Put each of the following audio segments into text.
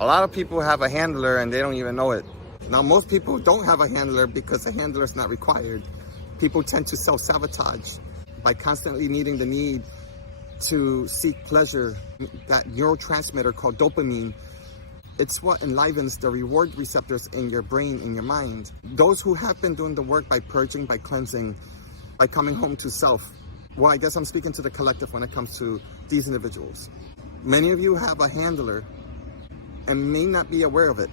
A lot of people have a handler and they don't even know it. Now, most people don't have a handler because a handler is not required. People tend to self-sabotage by constantly needing the need to seek pleasure. That neurotransmitter called dopamine, it's what enlivens the reward receptors in your brain, in your mind. Those who have been doing the work by purging, by cleansing, by coming home to self, well, I guess I'm speaking to the collective when it comes to these individuals. Many of you have a handler and may not be aware of it.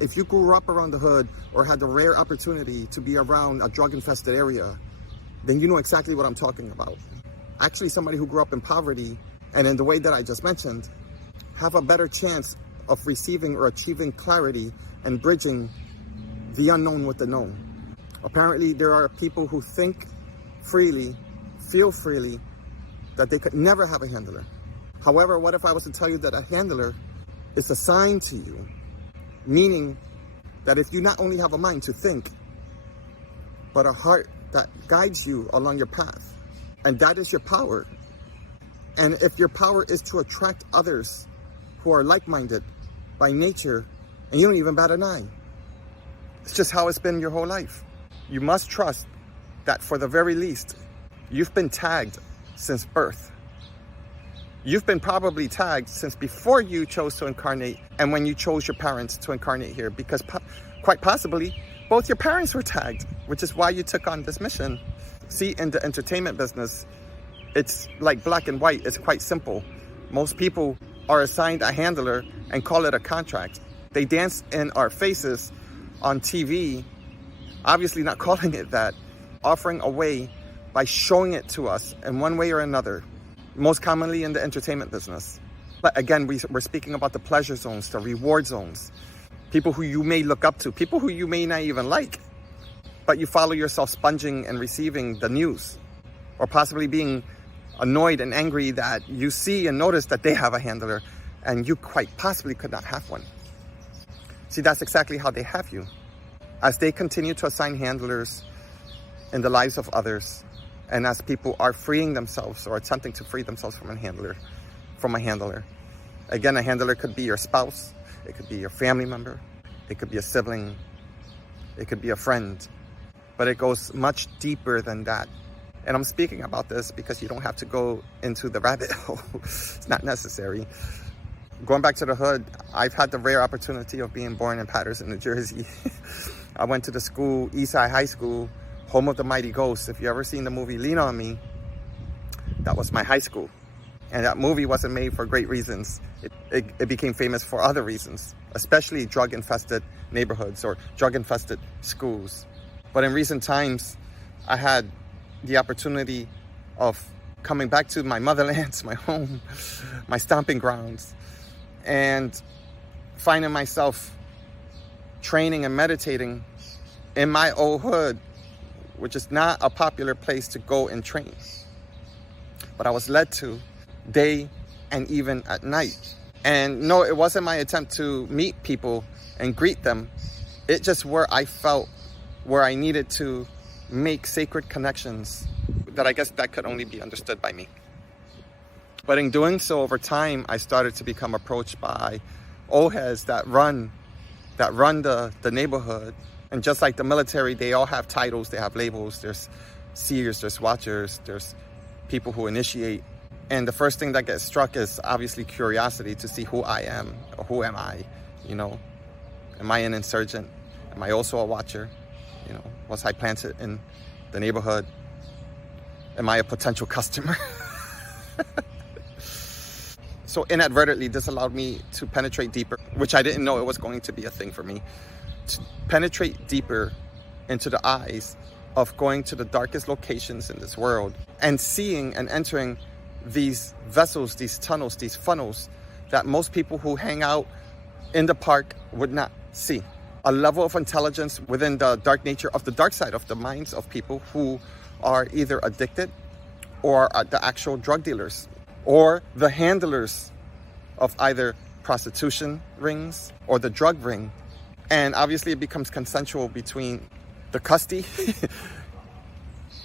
If you grew up around the hood or had the rare opportunity to be around a drug-infested area, then you know exactly what I'm talking about. Actually, somebody who grew up in poverty and in the way that I just mentioned, have a better chance of receiving or achieving clarity and bridging the unknown with the known. Apparently, there are people who think freely, feel freely, that they could never have a handler. However, what if I was to tell you that a handler is assigned to you? Meaning that if you not only have a mind to think, but a heart that guides you along your path, and that is your power. And if your power is to attract others who are like-minded by nature, and you don't even bat an eye. It's just how it's been your whole life. You must trust that for the very least, you've been tagged since birth. You've been probably tagged since before you chose to incarnate and when you chose your parents to incarnate here, because quite possibly both your parents were tagged, which is why you took on this mission. See, in the entertainment business, it's like black and white. It's quite simple. Most people are assigned a handler and call it a contract. They dance in our faces on TV, obviously not calling it that, offering a way by showing it to us in one way or another, most commonly in the entertainment business. But again, we're speaking about the pleasure zones, the reward zones, people who you may look up to, people who you may not even like, but you follow yourself sponging and receiving the news, or possibly being annoyed and angry that you see and notice that they have a handler and you quite possibly could not have one. See, that's exactly how they have you. As they continue to assign handlers in the lives of others, and as people are freeing themselves or attempting to free themselves from a handler. Again, a handler could be your spouse, it could be your family member, it could be a sibling, it could be a friend, but it goes much deeper than that. And I'm speaking about this because you don't have to go into the rabbit hole. It's not necessary. Going back to the hood, I've had the rare opportunity of being born in Paterson, New Jersey. I went to the school, Eastside High School, home of the mighty Ghosts. If you ever seen the movie Lean On Me, that was my high school. And that movie wasn't made for great reasons. It became famous for other reasons, especially drug-infested neighborhoods or drug-infested schools. But in recent times, I had the opportunity of coming back to my motherlands, my home, my stomping grounds, and finding myself training and meditating in my old hood, which is not a popular place to go and train. But I was led to day and even at night. And no, it wasn't my attempt to meet people and greet them. It just where I felt where I needed to make sacred connections that I guess that could only be understood by me. But in doing so, over time, I started to become approached by old heads that run the neighborhood. And just like the military, they all have titles, they have labels. There's seers, there's watchers, there's people who initiate. And the first thing that gets struck is obviously curiosity to see who I am, or who am I, you know? Am I an insurgent? Am I also a watcher? You know, was I planted in the neighborhood? Am I a potential customer? So inadvertently, this allowed me to penetrate deeper, which I didn't know it was going to be a thing for me. To penetrate deeper into the eyes of going to the darkest locations in this world and seeing and entering these vessels, these tunnels, these funnels that most people who hang out in the park would not see. A level of intelligence within the dark nature of the dark side of the minds of people who are either addicted or are the actual drug dealers or the handlers of either prostitution rings or the drug ring. And obviously it becomes consensual between the custody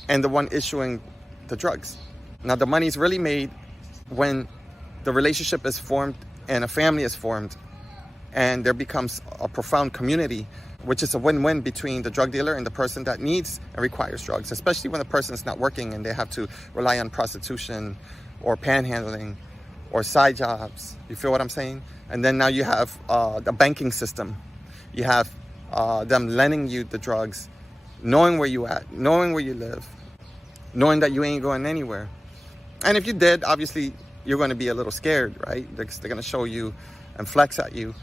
and the one issuing the drugs. Now the money's really made when the relationship is formed and a family is formed And there becomes a profound community, which is a win-win between the drug dealer and the person that needs and requires drugs, especially when the person is not working and they have to rely on prostitution or panhandling or side jobs. You feel what I'm saying? And then now you have the banking system. You have them lending you the drugs, knowing where you at, knowing where you live, knowing that you ain't going anywhere. And if you did, obviously, you're going to be a little scared, right? They're going to show you and flex at you.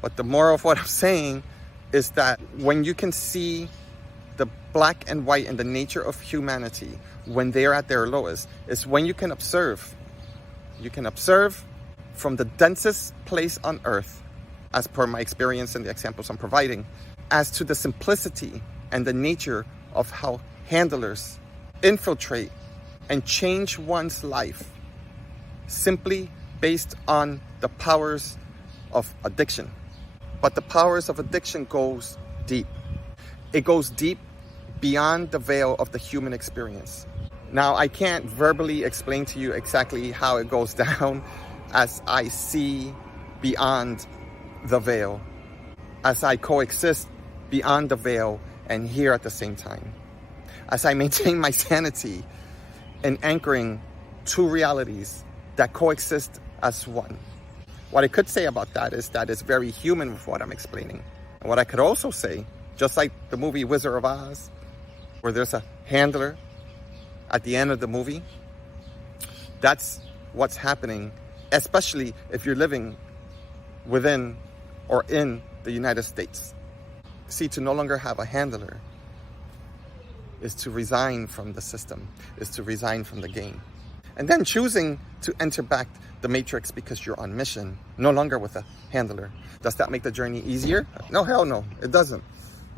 But the moral of what I'm saying is that when you can see the black and white and the nature of humanity when they are at their lowest, is when you can observe. You can observe from the densest place on earth, as per my experience and the examples I'm providing, as to the simplicity and the nature of how handlers infiltrate and change one's life simply based on the powers of addiction. But the powers of addiction goes deep. It goes deep beyond the veil of the human experience. Now, I can't verbally explain to you exactly how it goes down as I see beyond the veil, as I coexist beyond the veil and here at the same time, as I maintain my sanity in anchoring two realities that coexist as one. What I could say about that is that it's very human with what I'm explaining. And what I could also say, just like the movie Wizard of Oz, where there's a handler at the end of the movie, that's what's happening, especially if you're living within or in the United States. See, to no longer have a handler is to resign from the system, is to resign from the game. And then choosing to enter back the matrix because you're on mission, no longer with a handler. Does that make the journey easier? No, hell no, it doesn't.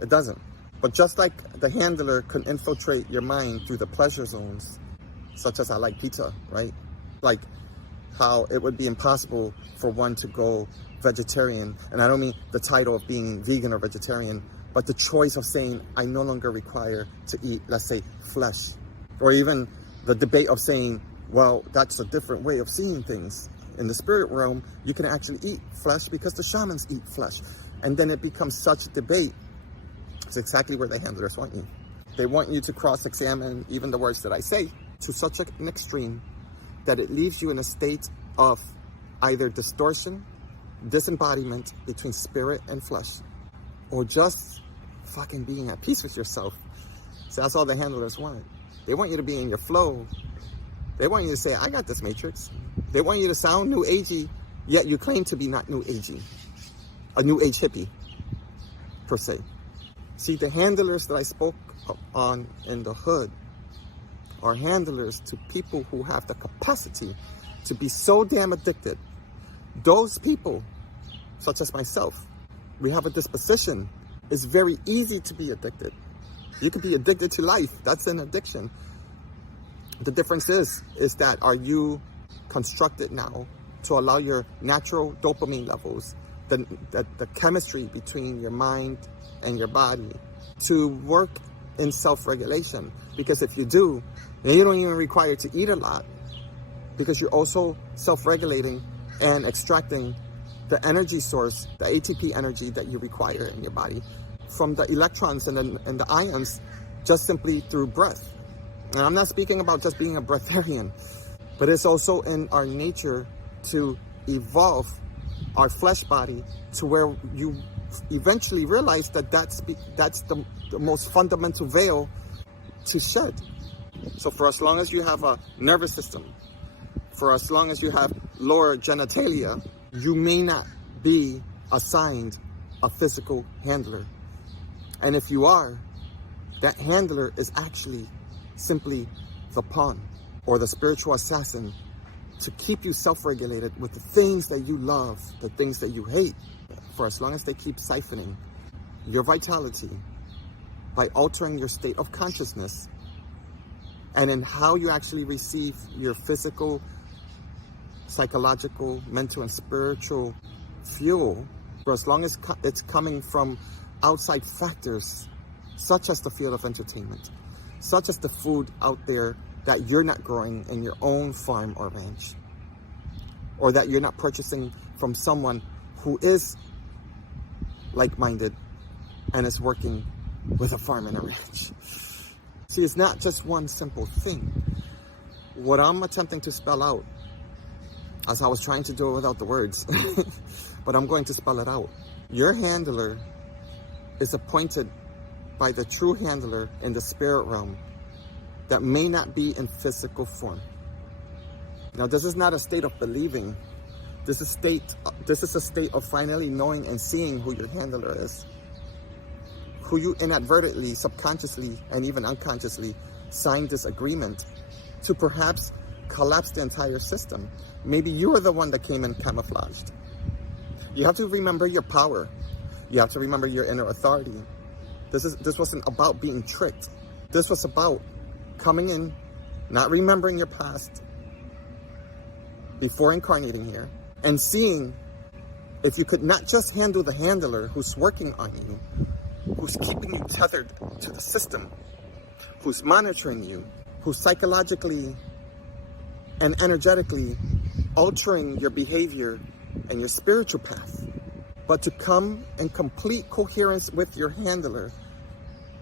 It doesn't. But just like the handler can infiltrate your mind through the pleasure zones, such as I like pizza, right? Like how it would be impossible for one to go vegetarian. And I don't mean the title of being vegan or vegetarian, but the choice of saying, I no longer require to eat, let's say, flesh. Or even the debate of saying, well, that's a different way of seeing things. In the spirit realm, you can actually eat flesh because the shamans eat flesh. And then it becomes such a debate. It's exactly where the handlers want you. They want you to cross-examine even the words that I say to such an extreme that it leaves you in a state of either distortion, disembodiment between spirit and flesh, or just fucking being at peace with yourself. So that's all the handlers want. They want you to be in your flow. They want you to say, I got this matrix. They want you to sound new agey, yet you claim to be not new agey. A new age hippie, per se. See, the handlers that I spoke on in the hood are handlers to people who have the capacity to be so damn addicted. Those people, such as myself, we have a disposition. It's very easy to be addicted. You could be addicted to life. That's an addiction. The difference is that are you constructed now to allow your natural dopamine levels, the chemistry between your mind and your body, to work in self-regulation? Because if you do, then you don't even require to eat a lot, because you're also self-regulating and extracting the energy source, the ATP energy that you require in your body from the electrons and the ions, just simply through breath. And I'm not speaking about just being a breatharian, but it's also in our nature to evolve our flesh body to where you eventually realize that that's the most fundamental veil to shed. So for as long as you have a nervous system, for as long as you have lower genitalia, you may not be assigned a physical handler. And if you are, that handler is actually simply the pawn or the spiritual assassin to keep you self-regulated with the things that you love, the things that you hate, for as long as they keep siphoning your vitality by altering your state of consciousness and in how you actually receive your physical, psychological, mental, and spiritual fuel, for as long as it's coming from outside factors, such as the field of entertainment, such as the food out there that you're not growing in your own farm or ranch, or that you're not purchasing from someone who is like-minded and is working with a farm and a ranch. See, it's not just one simple thing. What I'm attempting to spell out, as I was trying to do it without the words, but I'm going to spell it out. Your handler is appointed by the true handler in the spirit realm that may not be in physical form. Now, this is not a state of believing. This is a state of finally knowing and seeing who your handler is, who you inadvertently, subconsciously, and even unconsciously signed this agreement to perhaps collapse the entire system. Maybe you are the one that came in camouflaged. You have to remember your power. You have to remember your inner authority. This wasn't about being tricked. This was about coming in, not remembering your past before incarnating here, and seeing if you could not just handle the handler who's working on you, who's keeping you tethered to the system, who's monitoring you, who's psychologically and energetically altering your behavior and your spiritual path, but to come in complete coherence with your handler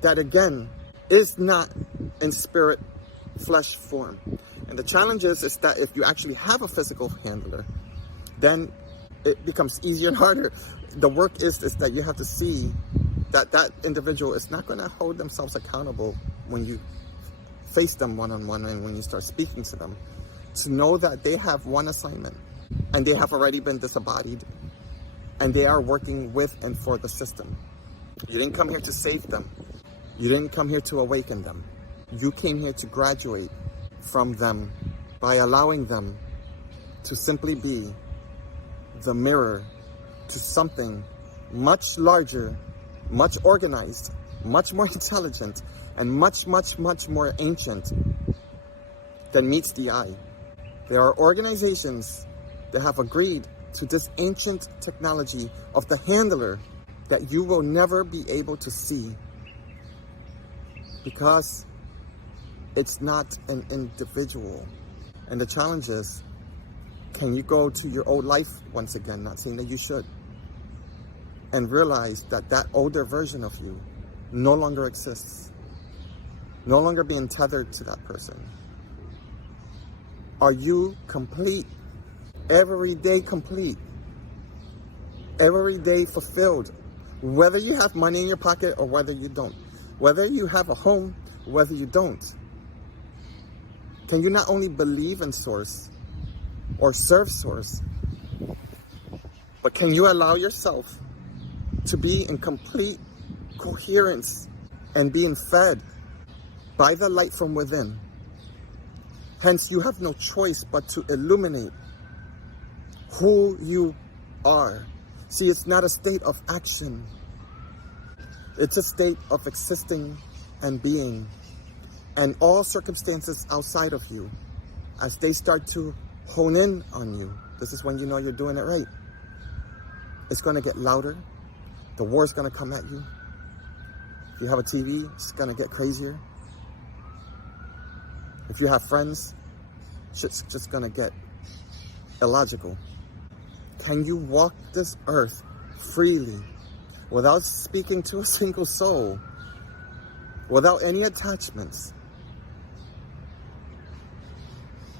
that, again, is not in spirit flesh form. And the challenge is that if you actually have a physical handler, then it becomes easier and harder. The work is that you have to see that that individual is not going to hold themselves accountable when you face them one-on-one and when you start speaking to them. To know that they have one assignment and they have already been disembodied and they are working with and for the system. You didn't come here to save them. You didn't come here to awaken them. You came here to graduate from them by allowing them to simply be the mirror to something much larger, much organized, much more intelligent, and much, much, much more ancient than meets the eye. There are organizations that have agreed to this ancient technology of the handler that you will never be able to see because it's not an individual. And the challenge is, can you go to your old life once again, not saying that you should, and realize that that older version of you no longer exists, no longer being tethered to that person? Are you complete? Every day complete? Every day fulfilled? Whether you have money in your pocket or whether you don't. Whether you have a home, whether you don't. Can you not only believe in Source or serve Source, but can you allow yourself to be in complete coherence and being fed by the light from within? Hence, you have no choice but to illuminate who you are. See, it's not a state of action. It's a state of existing and being. And all circumstances outside of you, as they start to hone in on you, this is when you know you're doing it right. It's going to get louder. The war's going to come at you. If you have a TV, it's going to get crazier. If you have friends, shit's just going to get illogical. Can you walk this earth freely without speaking to a single soul, without any attachments,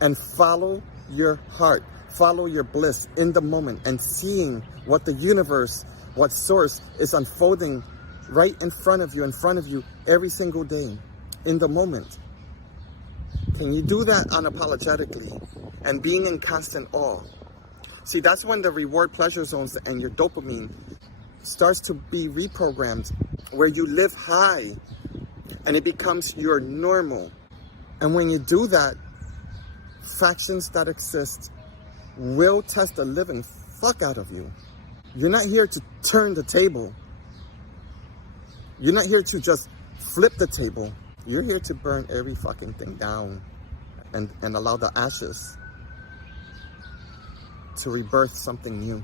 and follow your heart, follow your bliss in the moment, and seeing what the universe, what Source is unfolding right in front of you every single day, in the moment? Can you do that unapologetically and being in constant awe? See, that's when the reward pleasure zones and your dopamine starts to be reprogrammed, where you live high and it becomes your normal. And when you do that, factions that exist will test the living fuck out of you. You're not here to turn the table. You're not here to just flip the table. You're here to burn every fucking thing down and allow the ashes to rebirth something new.